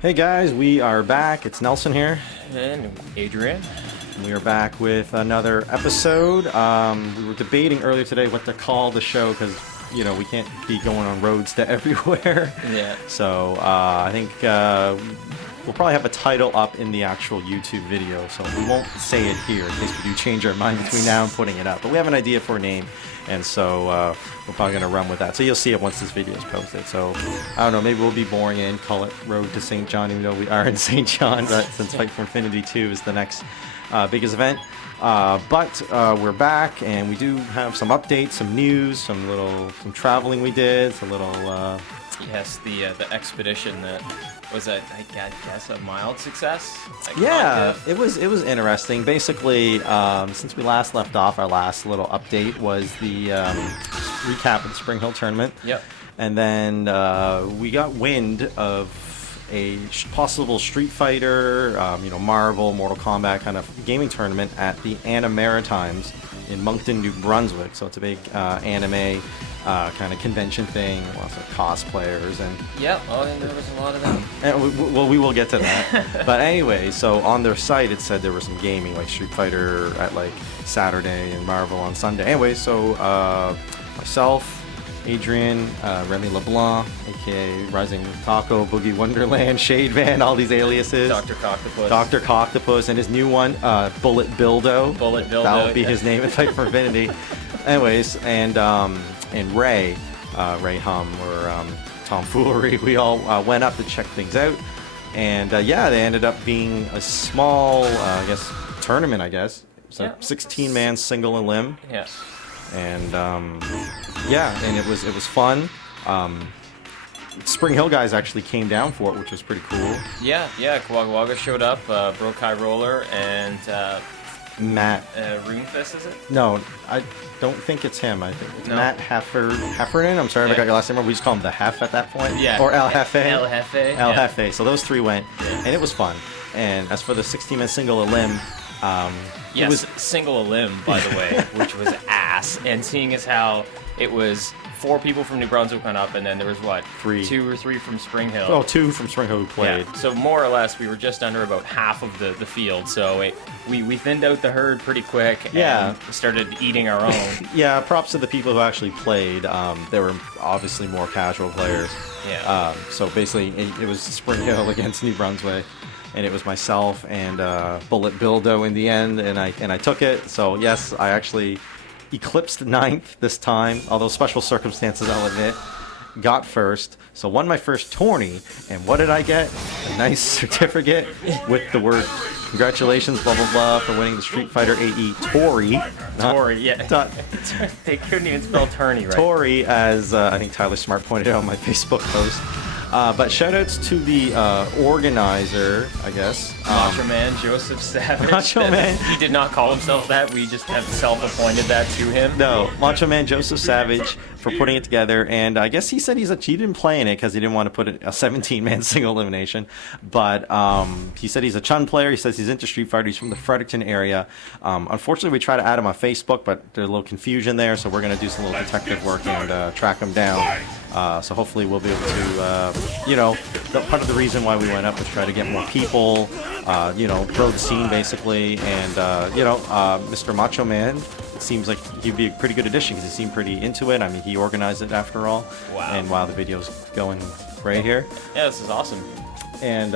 Hey guys, we are back. It's Nelson here. And Adrian. We are back with another episode. We were debating earlier today what to call the show because, you know, we can't be going on roads to everywhere. Yeah. So I think we'll probably have a title up in the actual YouTube video, so we won't say it here in case we do change our mind between now and putting it up. But we have an idea for a name, and so we're probably going to run with that. So you'll see it once this video is posted. So I don't know, maybe we'll be boring it and call it Road to St. John, even though we are in St. John, but since Fight for Infinity 2 is the next biggest event. But we're back, and we do have some updates, some news, some traveling we did, a little... Yes, the expedition that was I guess a mild success. Yeah, it was interesting. Basically, since we last left off, our last little update was the recap of the Spring Hill tournament. Yep. And then we got wind of a possible Street Fighter, Marvel, Mortal Kombat kind of gaming tournament at the Animaritimes in Moncton, New Brunswick. So it's a big anime kind of convention thing, lots of cosplayers and... Yeah, and there was a lot of them. And we will get to that. But anyway, so on their site it said there was some gaming, like Street Fighter at like Saturday and Marvel on Sunday. Anyway, so myself, Adrian, Remy LeBlanc, aka Rising Taco, Boogie Wonderland, Shade Van, all these aliases. Dr. Coctopus. Dr. Coctopus, and his new one, Bullet Bildo. Bullet Bildo. That would be his name in Fight for Infinity. Anyways, and Ray Hum, or Tomfoolery, we all went up to check things out. And yeah, they ended up being a small, tournament, I guess. So yeah. 16-man single elim. Yeah. And and it was fun. Spring Hill guys actually came down for it, which was pretty cool. Yeah, Wagga Wagga showed up, Broke High Roller, and Matt. Runefyst, is it? No, I don't think it's him. I think it's Matt Heffernan. I'm sorry if I got your last name wrong. We just call him the Hef at that point. Yeah. Or El Jefe. El Jefe. El Jefe. So those three went, and it was fun. And as for the 16-man single elim, yes, it was single elim, by the way, which was ass. And seeing as how it was 4 people from New Brunswick went up, and then there was what? 3. 2 or 3 from Spring Hill. Oh, 2 from Spring Hill who played. Yeah. So more or less, we were just under about half of the field. So we thinned out the herd pretty quick. Yeah. And started eating our own. Yeah. Props to the people who actually played. They were obviously more casual players. Yeah. So basically, it was Spring Hill against New Brunswick. And it was myself and Bullet Bildo in the end, and I took it. So yes, I actually eclipsed 9th this time, although special circumstances, I'll admit. Got first, so won my first tourney, and what did I get? A nice certificate with the word "Congratulations, blah blah blah," for winning the Street Fighter AE Tori. Tori, yeah. They couldn't even spell tourney right. Tori, as I think Tyler Smart pointed out on my Facebook post. But shoutouts to the organizer, I guess. Macho Man Joseph Savage. Macho Man. He did not call himself that. We just have self-appointed that to him. No, Macho Man Joseph Savage for putting it together. And I guess he said he didn't play in it because he didn't want to put a 17-man single elimination. But he said he's a Chun player. He says he's into Street Fighter. He's from the Fredericton area. Unfortunately, we tried to add him on Facebook, but there's a little confusion there. So we're going to do some little detective work and track him down. So hopefully we'll be able to, part of the reason why we went up was try to get more people, grow the scene basically, and, Mr. Macho Man, it seems like he'd be a pretty good addition because he seemed pretty into it. I mean, he organized it after all. Wow. And wow, the video's going right here. Yeah, this is awesome. And,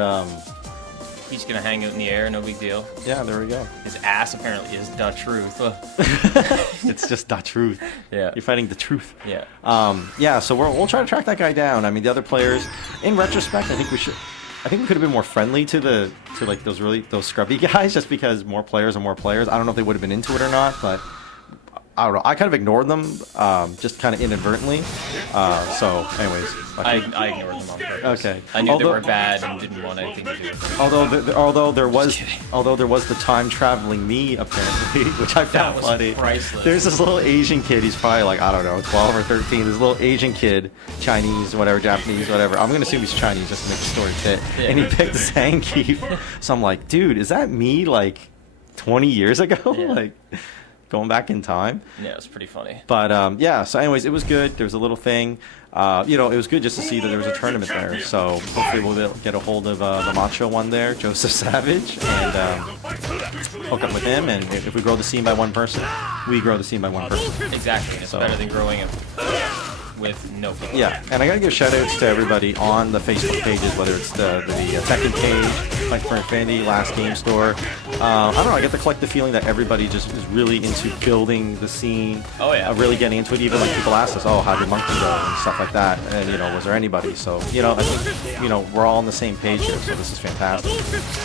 he's going to hang out in the air, no big deal. yeah, there we go. His ass apparently is the truth. It's just the truth. Yeah. You're fighting the truth. Yeah. So we'll try to track that guy down. I mean, the other players, in retrospect, I think we could have been more friendly to those scrubby guys, just because more players are more players. I don't know if they would have been into it or not, but I don't know. I kind of ignored them, just kind of inadvertently. So, anyways, I ignored them on purpose. Okay. I knew they were bad and didn't want anything to do with them. Although there was the time traveling me apparently, which I found funny. Priceless. There's this little Asian kid. He's probably like, I don't know, 12 or 13. This little Asian kid, Chinese, whatever, Japanese, whatever. I'm gonna assume he's Chinese just to make the story fit. Yeah. And he picked Zangief. So I'm like, dude, is that me like 20 years ago? Yeah. Like. going back in time. Yeah, it's pretty funny. But yeah, so anyways, it was good. There was a little thing. You know, it was good just to see that there was a tournament there. So hopefully we'll get a hold of the macho one there, Joseph Savage, and hook up with him. And if we grow the scene by one person, we grow the scene by one person. Exactly. It's better than growing it with no people. Yeah, and I gotta give shout outs to everybody on the Facebook pages, whether it's the Tekken page, Fight for Infinity, Last Game Store. I don't know, I get to collect the feeling that everybody just is really into building the scene. Oh yeah. Really getting into it. Even like people ask us, oh, how did Monkey go and stuff like that, and you know, was there anybody? So you know, I think you know we're all on the same page here, so this is fantastic.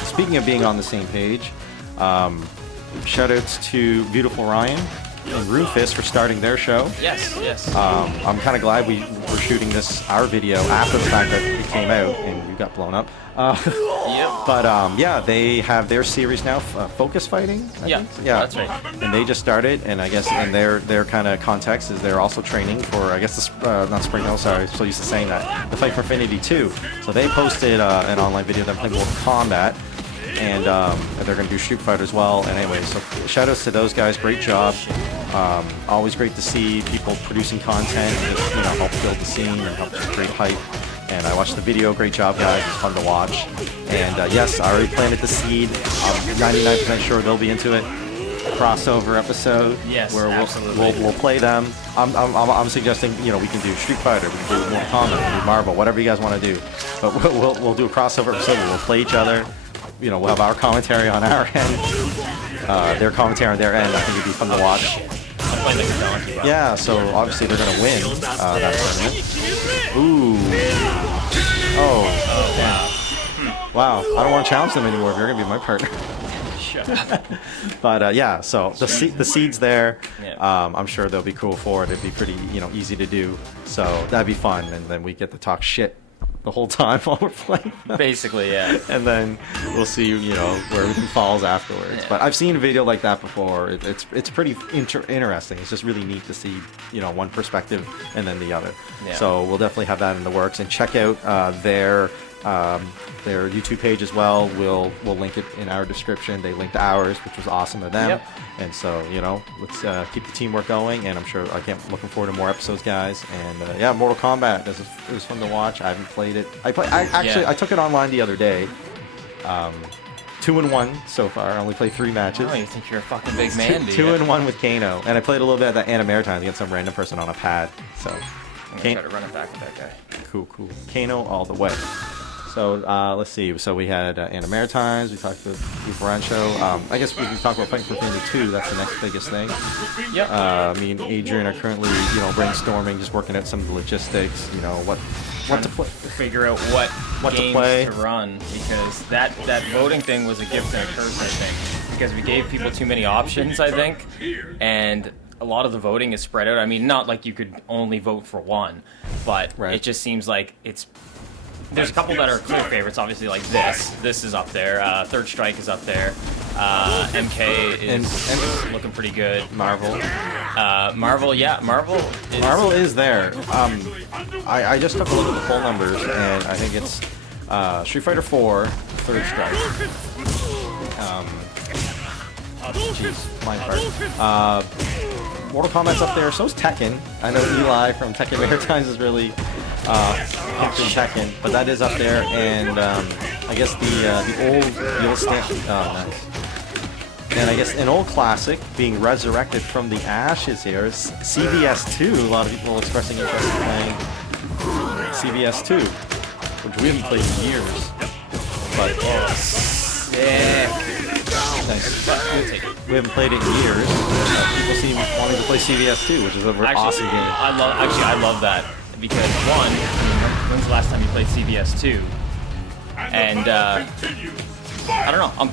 Speaking of being on the same page, shout outs to Viewtiful Ryan and Runefyst for starting their show. Yes, yes. I'm kind of glad we were shooting our video after the fact that it came out and you got blown up. Yep. But yeah, they have their series now, Focus Fighting. I think? Yeah, that's right. And they just started, and I guess in their kind of context is they're also training for, I guess, not Spring Hill, sorry, I'm so used to saying that, the Fight for Infinity 2. So they posted an online video of them playing Mortal Kombat. And they're going to do Street Fighter as well. And anyway, so shout outs to those guys. Great job. Always great to see people producing content and just, you know, help build the scene and help just create hype. And I watched the video. Great job, guys. It's fun to watch. And yes, I already planted the seed. I'm 99% sure they'll be into it. Crossover episode. Yes, where absolutely. we'll play them. I'm suggesting, you know, we can do Street Fighter, we can do Mortal Kombat, we can do Marvel, whatever you guys want to do. But we'll do a crossover episode where we'll play each other. You know, we'll have our commentary on our end, their commentary on their end. I think it'd be fun to watch. Yeah, so obviously they're going to win that tournament. Ooh. Oh, wow. I don't want to challenge them anymore if you're going to be my partner. Shut up. But yeah, so the seed's there. Yeah. I'm sure they'll be cool for it. It'd be pretty, you know, easy to do. So that'd be fun. And then we get to talk shit the whole time while we're playing. Basically, yeah. And then we'll see, you know, where everything falls afterwards. Yeah. But I've seen a video like that before. It's pretty interesting. It's just really neat to see, you know, one perspective and then the other. Yeah. So we'll definitely have that in the works. And check out their YouTube page as well. We'll link it in our description. They linked ours, which was awesome of them. Yep. And so, you know, let's keep the teamwork going. And I'm sure looking forward to more episodes, guys. And yeah, Mortal Kombat. It was fun to watch. I haven't played it. I took it online the other day. 2-1 so far. I only played 3 matches. Oh, you think you're a fucking big man, dude. 2-1 with Kano. And I played a little bit of that Animaritime against some random person on a pad. So I'm gonna try to run it back with that guy. Cool. Kano all the way. So let's see. So we had Animaritimes. We talked about Rancho. I guess we can talk about Fighting for Infinity 2. That's the next biggest thing. Yep. Me and Adrian are currently, you know, brainstorming, just working out some of the logistics. You know, what to play. Figure out what games to play. to run, because that voting thing was a gift and a curse, I think, because we gave people too many options, I think, and a lot of the voting is spread out. I mean, not like you could only vote for one, but It just seems like there's a couple that are clear favorites, obviously, like this. This is up there. Third Strike is up there. MK is looking pretty good. Marvel. Marvel is there. I just took a look at the poll numbers, and I think it's Street Fighter 4, Third Strike. Jeez, mind fart. Mortal Kombat's up there, so's Tekken. I know Eli from Tekken Maritimes is really into Tekken, but that is up there, and I guess the old stand. Oh, nice. And I guess an old classic being resurrected from the ashes here is CVS 2. A lot of people expressing interest in playing CVS 2, which we haven't played in years. But nice. We haven't played it in years. People seem wanting to play CVS 2, which is an awesome game. I love that, because one, when's the last time you played CVS 2? And I don't know. I'm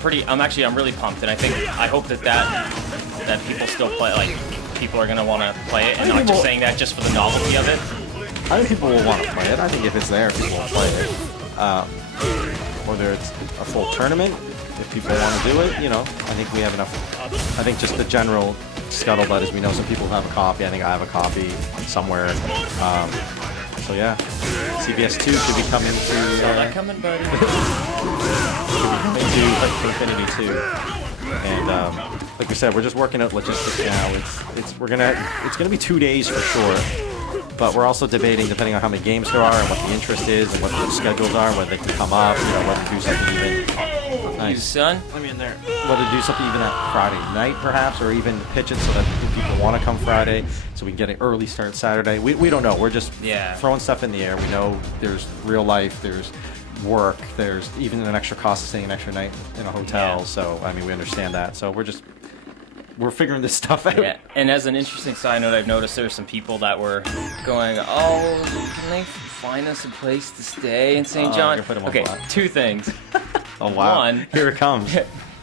really pumped, and I hope that people still play. Like, people are gonna want to play it, and not just saying that just for the novelty of it. I think people will want to play it. I think if it's there, people will play it. Whether it's a full tournament, if people want to do it, you know, I think we have enough. I think just the general scuttlebutt is we know some people have a copy. I think I have a copy somewhere. So yeah, CBS 2 should be coming to. Saw that coming, buddy. Should be coming to Fight for Infinity 2. And like we said, we're just working out logistics now. It's gonna be 2 days for sure. But we're also debating, depending on how many games there are and what the interest is and what the schedules are, whether they can come up, whether to do something even. Nice. Son? Let me in there. Whether to do something even at Friday night, perhaps, or even pitch it so that people want to come Friday, so we can get an early start Saturday. We don't know. We're just throwing stuff in the air. We know there's real life, there's work, there's even an extra cost of staying an extra night in a hotel. So, I mean, we understand that. So we're figuring this stuff out. Yeah, and as an interesting side note, I've noticed there's some people that were going, oh, can they find us a place to stay in St. John? Okay, two things. Oh, wow. One, here it comes.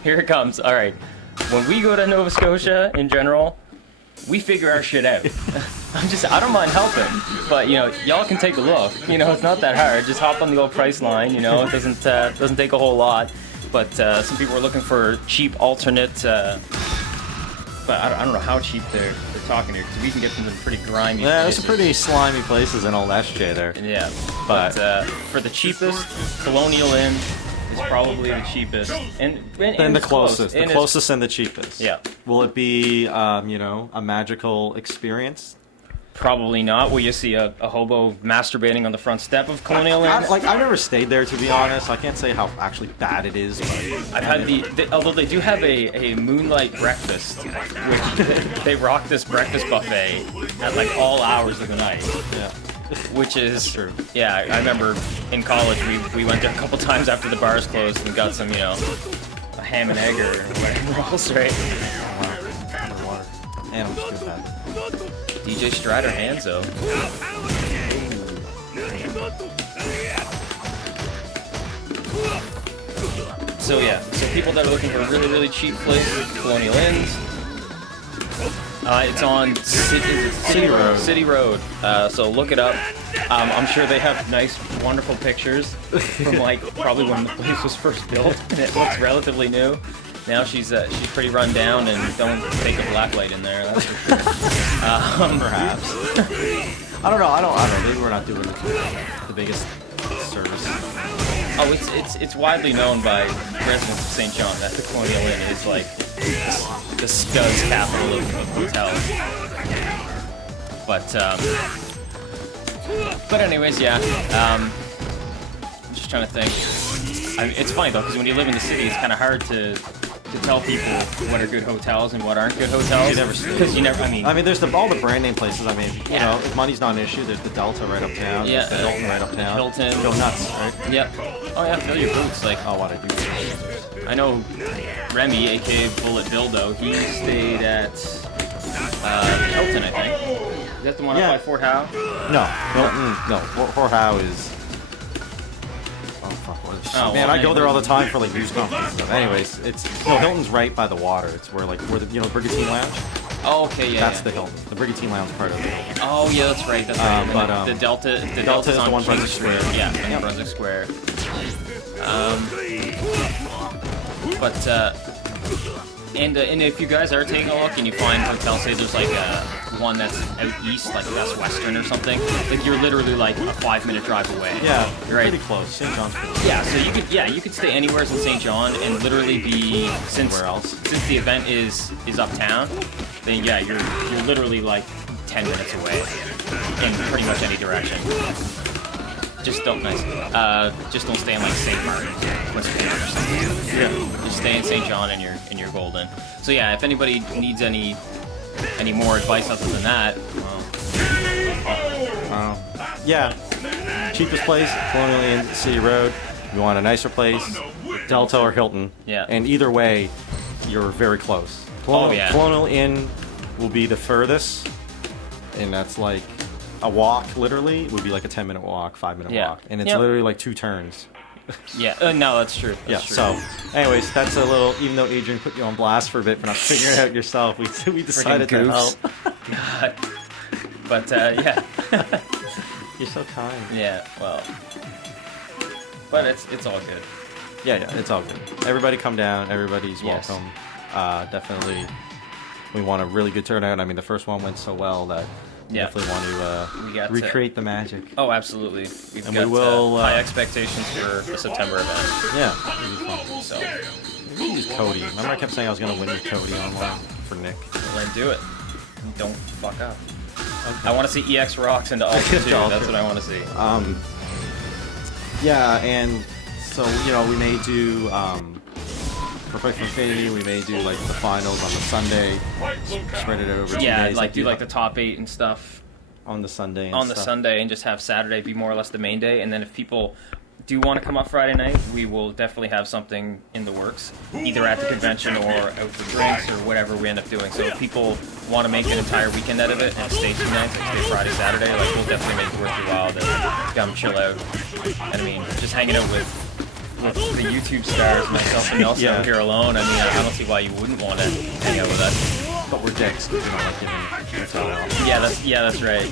Here it comes. All right. When we go to Nova Scotia in general, we figure our shit out. I don't mind helping, but y'all can take a look. It's not that hard. Just hop on the old price line. It doesn't take a whole lot. But some people are looking for cheap alternate. But I don't know how cheap they're talking here, because we can get some pretty grimy places. There's some pretty slimy places in old SJ there. Yeah, but for the cheapest, Colonial Inn is probably the cheapest. And the closest. The closest and the cheapest. Yeah. Will it be, a magical experience? Probably not. Will you see a hobo masturbating on the front step of Colonial Inn? I've never stayed there, to be honest. I can't say how actually bad it is. But I've had although they do have a moonlight breakfast, which they rock this breakfast buffet at like all hours of the night. Yeah. Which is true. Yeah, I remember in college we went there a couple times after the bars closed and got some, a ham and egg or whatever else, right? Water. And I'm just too bad. DJ Strider Hanzo. So people that are looking for a really, really cheap place, Colonial Inns. It's on City Road. So look it up. I'm sure they have nice, wonderful pictures from probably when the place was first built, and it looks relatively new. Now she's pretty run down, and don't take a blacklight in there. That's for sure. Perhaps. I don't know. Maybe we're not doing the biggest service. Oh, it's widely known by residents of St. John that the Colonial Inn is like the studs capital of hotels. But anyways, yeah. I'm just trying to think. I mean, it's funny though, because when you live in the city, it's kind of hard to tell people what are good hotels and what aren't good hotels. Because you never. I mean, there's all the brand name places. I mean, if money's not an issue, there's the Delta right uptown. Yeah, the Hilton right uptown. Hilton. Go nuts, right? Yep. Oh yeah, fill your boots. Like, what I do. I know Remy, aka Bullet Bildo. He stayed at Hilton, I think. Is that the one up by Fort Howe? No, Hilton. No, Fort Howe is. Man, I go there all the time for news conferences and stuff. Anyways, Hilton's right by the water. It's where the Brigantine Lounge. Oh, okay, yeah. That's the Hilton. The Brigantine Lounge is part of the Hilton. Oh, yeah, that's right. That's right. But the Delta is the one Brunswick Square. Yeah, Brunswick Square. And if you guys are taking a look and you find hotels, say there's one that's out east, like Best Western or something, you're literally a 5-minute drive away. Yeah, you're right? pretty close. St. John's pretty close. Yeah, so you could stay anywhere in St. John and literally be since the event is uptown, then you're literally 10 minutes away in pretty much any direction. Just don't stay in St. Martin's or something. Yeah. Just stay in St. John and you're golden. So yeah, if anybody needs any more advice other than that, cheapest place, Colonial Inn, City Road. You want a nicer place, Delta or Hilton. Yeah. And either way, you're very close. Colonial Inn will be the furthest, and that's a walk, literally, would be a 10-minute walk, 5-minute walk. And it's literally 2 turns. Yeah, no, that's true. That's true. So, anyways, that's a little, even though Adrian put you on blast for a bit for not figuring it out yourself, we decided to help. God. But, yeah. You're so kind. Yeah, well. But it's all good. Yeah, it's all good. Everybody come down, everybody's welcome. Definitely, we want a really good turnout. I mean, the first one went so well that definitely want to recreate the magic. Oh, absolutely. We've got high expectations for the September event. Yeah, it'll be fun. So, Use Cody. Remember I kept saying I was gonna win with Cody online for Nick. Then do it. Don't fuck up. Okay. I want to see EX rocks into Ultra too. That's what I want to see. Yeah, and so we may do for Fight for Infinity. We may do like the finals on the Sunday, spread it over. 2 Yeah, days, like do like the top 8 and stuff on the Sunday. And on the stuff. Sunday, and just have Saturday be more or less the main day. And then if people do want to come up Friday night, we will definitely have something in the works, either at the convention or out for drinks or whatever we end up doing. So if people want to make an entire weekend out of it and stay 2 nights, like stay Friday, Saturday, like we'll definitely make it worth your while to come chill out. And I mean, just hanging out with the YouTube stars, myself and Nelson out here alone, I mean, I don't see why you wouldn't want to hang out with us. But we're dicks because we don't like giving hotel off. Yeah, that's right.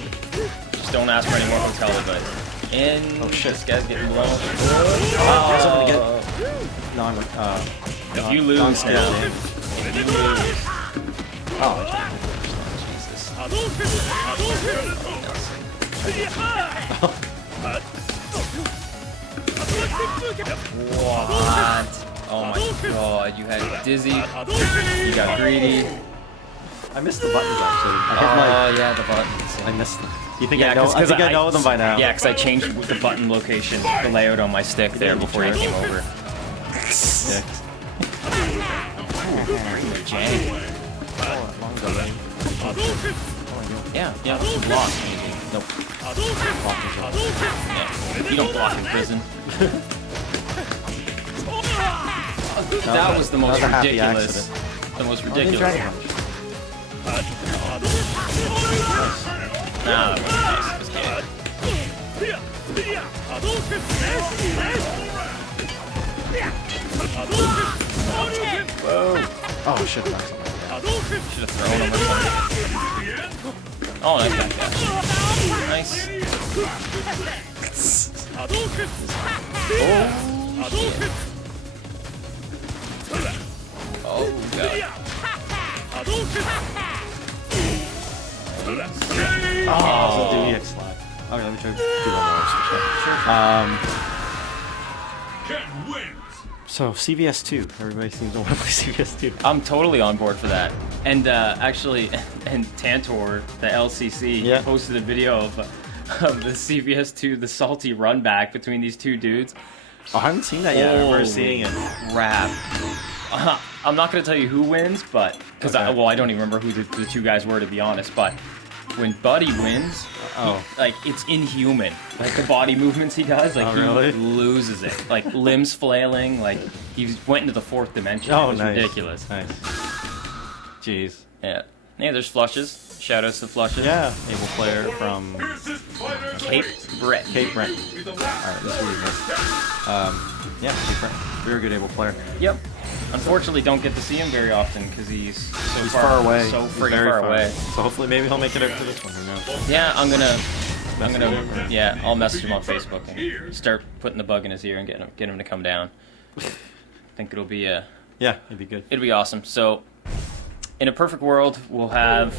Just don't ask for any more hotel advice. And oh shit, this guy's getting low. No, I'm if you lose now, if you lose. Oh, What? Oh my god, you had dizzy, you got greedy. I missed the buttons actually. Yeah, the buttons. I missed them. You think Yeah, I know? I think I know them by now. Yeah, because I changed the button location, the layout on my stick there before you came over. Sick. Jang. Yeah, block. Nope. Yeah, you don't block in prison. That was the most ridiculous. The most ridiculous. Nah, that was nice. It was good. Whoa. Oh shit, that's Should have thrown him or something. Oh, nice back dash. Nice. Oh, shit. Oh, God. Oh, do EX slide. Okay, let me try to do one more. So CVS 2. Everybody seems to want to play CVS 2. I'm totally on board for that. And actually, and Tantor, the LCC, posted a video of the CVS 2, the salty run back between these two dudes. Oh, I haven't seen that yet. I remember seeing it. Crap. I'm not going to tell you who wins, but because I don't even remember who the two guys were, to be honest. But when Buddy wins, it's inhuman. Like the body movements he does, like he loses it. Like limbs flailing, like he went into the 4th dimension. Oh, it was nice. ridiculous. Nice. Jeez. Yeah. Yeah, there's Flushes. Shoutouts to Flushes. Yeah, able player from Cape Brett. Cape Brett. Alright, this weird. Yeah, Cape Brett. Very good able player. Yep. Unfortunately, don't get to see him very often because he's so far away. So freaking far away. So hopefully, maybe he'll make it out to this one. Who knows? Yeah, I'm gonna. Yeah, I'll message him on Facebook and start putting the bug in his ear and get him to come down. I think it'll be yeah, it'd be good. It'd be awesome. So, in a perfect world, we'll have.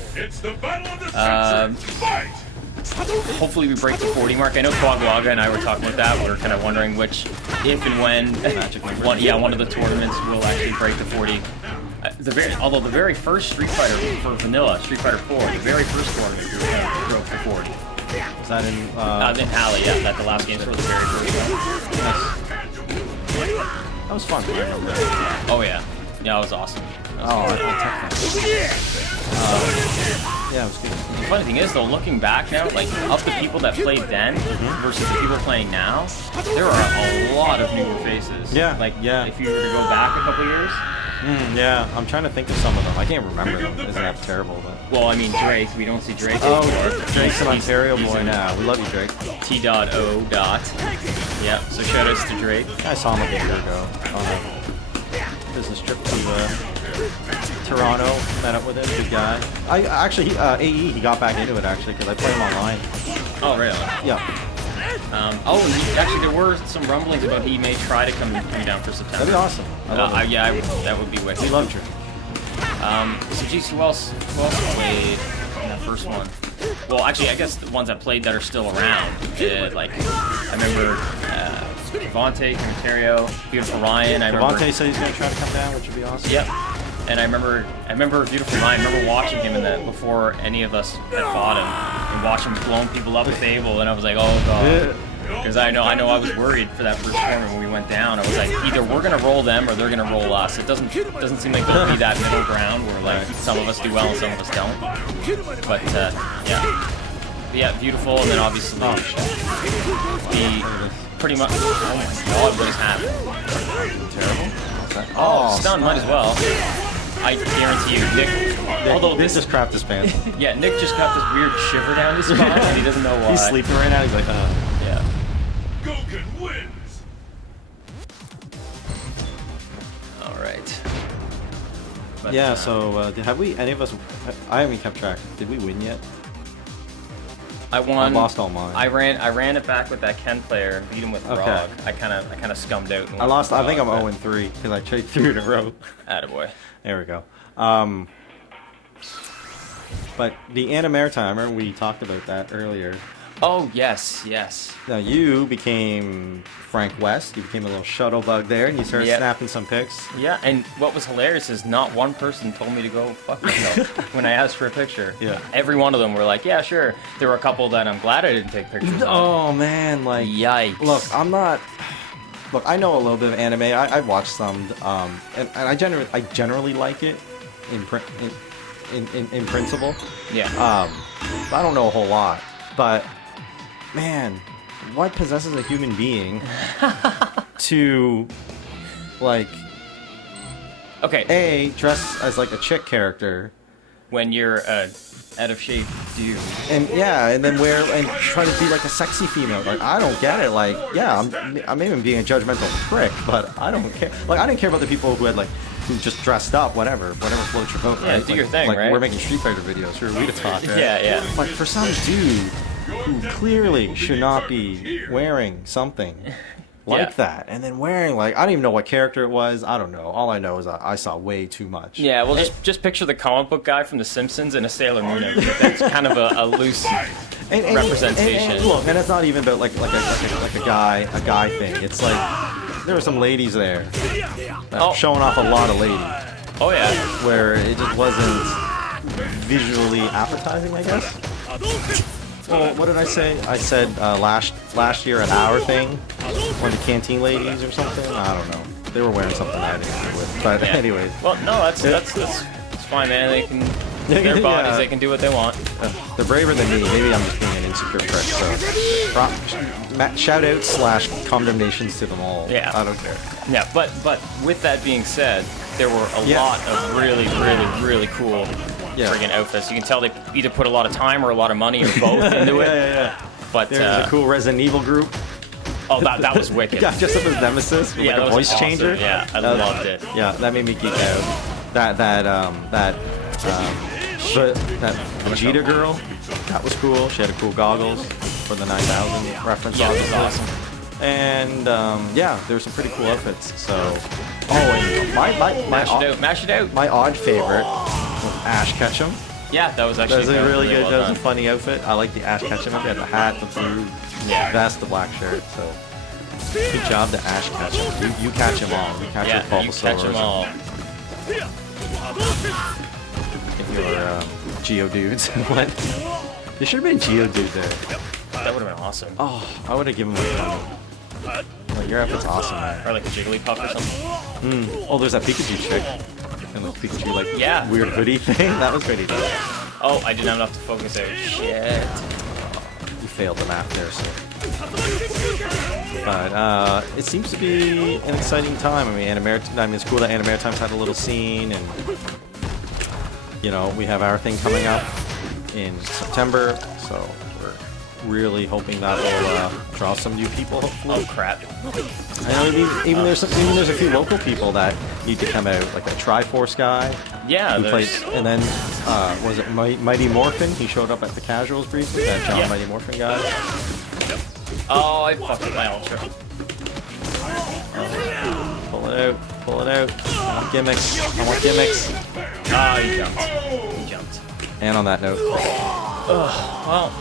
Hopefully we break the 40 mark. I know Quagwaga and I were talking about that. We were kind of wondering which, if and when, one of the tournaments will actually break the 40. Although the very first Street Fighter for Vanilla, Street Fighter 4, the very first tournament broke the 40. Was that in? In Halley, yeah. That the last games were the very first one. That was fun. Oh yeah, yeah, it was awesome. Yeah, it was good. The funny thing is, though, looking back now, like, of the people that played then versus the people playing now, there are a lot of newer faces. Yeah. Like, if you were to go back a couple years. Yeah, I'm trying to think of some of them. I can't remember them. Isn't that terrible? But... Well, I mean, Drake. We don't see Drake anymore. anymore. Drake's an Ontario boy now. We love you, Drake. T.O. Yeah, so shoutouts to Drake. I saw him like a year ago on a business trip to Toronto. Met up with him. Good guy. AE, he got back into it, actually, because I play him online. Oh, really? Yeah. Actually, there were some rumblings about he may try to come down for September. That'd be awesome. That would be wicked. We love Drew. So geez, who else played in that first one? Well, actually, I guess the ones that played that are still around. I remember Devontae, Ontario, Beautiful Ryan. Devontae said he's going to try to come down, which would be awesome. Yep. And I remember Beautiful Ryan. I remember watching him in that before any of us had fought him, and watching him blowing people up with Abel, and I was like, oh god. Because I know I was worried for that first tournament when we went down. I was like, either we're gonna roll them or they're gonna roll us. It doesn't seem like there'll be that middle ground where like some of us do well and some of us don't. But yeah, Beautiful, and then obviously the pretty much. Oh my god, what is happening? Terrible. Oh, stun might as well. I guarantee you, Nick. Although this is crap this band. Yeah, Nick just got this weird shiver down his spine, and he doesn't know why. He's sleeping right now. He's like, Yeah. Goken wins. All right. But, yeah. So have we? Any of us? I haven't kept track. Did we win yet? I won. I lost all mine. I ran it back with that Ken player and beat him with Okay. Rog. I kind of scummed out. And I lost. I think I'm Rog, 0-3 because I traded 3 in a row. Attaboy. There we go. But the Animaritime, remember we talked about that earlier. Oh yes, yes. Now you became Frank West. You became a little shuttle bug there, and you started Yep. snapping some pics. Yeah, and what was hilarious is not one person told me to go fuck myself when I asked for a picture. Yeah. Every one of them were like, yeah, sure. There were a couple that I'm glad I didn't take pictures of. Oh man, like Yikes. Look, I'm not. Look, I know a little bit of anime. I've watched some, and I generally like it in principle. Yeah. I don't know a whole lot, but man, what possesses a human being to like Okay. dress as like a chick character When you're a out of shape dude. and then wear and try to be like a sexy female? Like, I don't get it. Like, yeah, I'm even being a judgmental prick, but I don't care. Like, I didn't care about the people who had like who just dressed up, whatever floats your boat. Yeah, right? do like, your thing, like right? We're making Street Fighter videos. Who are we to talk? Right? Yeah. Like, for some dude who clearly should not be wearing something like Yeah. that, and then wearing like, I don't even know what character it was. I don't know. All I know is I saw way too much. Yeah, well, just picture the comic book guy from The Simpsons and a Sailor Moon outfit. That's kind of a loose representation. And look, and it's not even about like a guy thing. It's like there were some ladies there that showing off a lot of ladies, Oh yeah. where it just wasn't visually appetizing, I guess. Well, what did I say? I said last year an hour thing, or the canteen ladies or something. I don't know. They were wearing something I didn't agree with. But Yeah. anyways, Well, no, that's fine, man. They can their bodies. Yeah. They can do what they want. they're braver than me. Maybe I'm just being an insecure prick. So, shout out / condemnations to them all. Yeah. I don't care. Yeah, but with that being said, there were a Yeah. lot of really cool Yeah. friggin' outfits. You can tell they either put a lot of time or a lot of money or both into it. Yeah. But There's a cool Resident Evil group. oh, that was wicked. Yeah, just up as Nemesis with Yeah, like that a was voice awesome. changer. Yeah, I That- loved it. Yeah, that made me geek out. That Vegeta girl, that was cool. She had cool goggles for the 9000 reference. Yeah, it was obviously. awesome. And yeah, there were some pretty cool outfits. So, and Mash it out. my odd favorite was Ash Ketchum. Yeah, that was That actually was a really good. well That was a done. funny outfit. I like the Ash Ketchum. He had the hat, the blue vest, the black shirt. So good job to Ash Ketchum. You catch him all. You catch Yeah, your you catch them all. Your Geodudes. What? There should have been Geodude there. That would have been awesome. Oh, I would have given him a like, your outfit's awesome, man. Or like a Jigglypuff or something. Oh, there's that Pikachu chick. And the Pikachu, like, Yeah. weird hoodie thing. That was pretty dope. Oh, I didn't have enough to focus out. Shit. You failed the map there, sir. But it seems to be an exciting time. I mean, it's cool that Animaritime's had a little scene, and you know, we have our thing coming up in September, so we're really hoping that will draw some new people. Hopefully. Oh crap. I know even there's a few local people that need to come out, like a Triforce guy. Yeah, Who played, there's. and then was it Mighty Morphin? He showed up at the casuals briefly. That John Yeah. Mighty Morphin guy. Oh, I fucked with my ultra. Pull it out. I want gimmicks. Ah, he jumped. He jumped. And on that note, Well,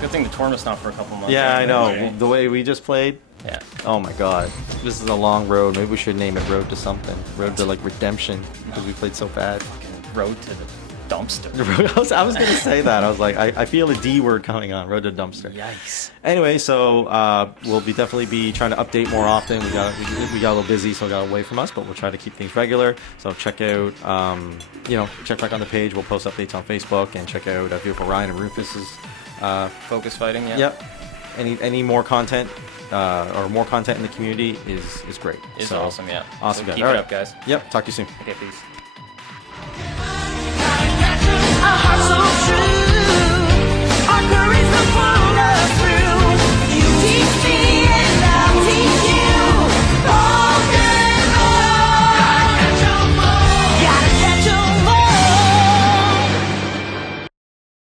good thing the tournament's not for a couple months. yeah, I know. Right? The way we just played, Yeah. Oh my god. This is a long road. Maybe we should name it Road to something. Road to like redemption because we played so bad. Road to the dumpster. I was going to say that. I was like, I feel a D word coming on. Road to dumpster. Yikes. Anyway, so we'll definitely be trying to update more often. We got a little busy, so it got away from us, but we'll try to keep things regular. So check out, check back on the page. We'll post updates on Facebook and check out Viewtiful Ryan and Runefyst's. Focus fighting, yeah. Yep. Any more content or more content in the community is great. It's so, awesome, yeah. Awesome, so guys. keep All it right. up, guys. Yep. Talk to you soon. Okay, peace. A heart so